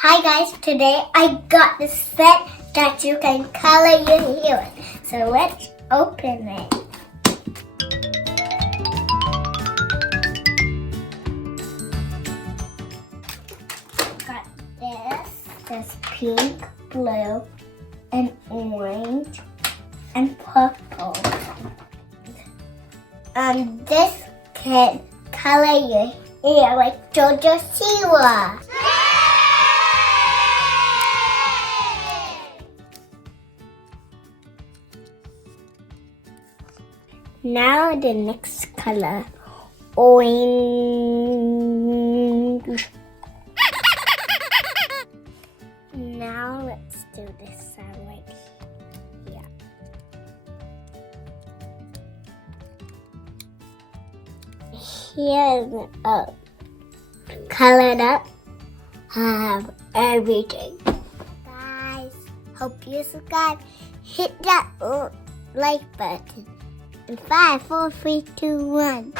Hi guys, today I got this set that you can color your hair with. So let's open it. Got this pink, blue, and orange, and purple. This can color your hair like JoJo Siwa. Now the next color, orange. Now let's do this side right here. Here's colored up. Have everything. Guys, hope you subscribe. Hit that like button. 5, 4, 3, 2, 1.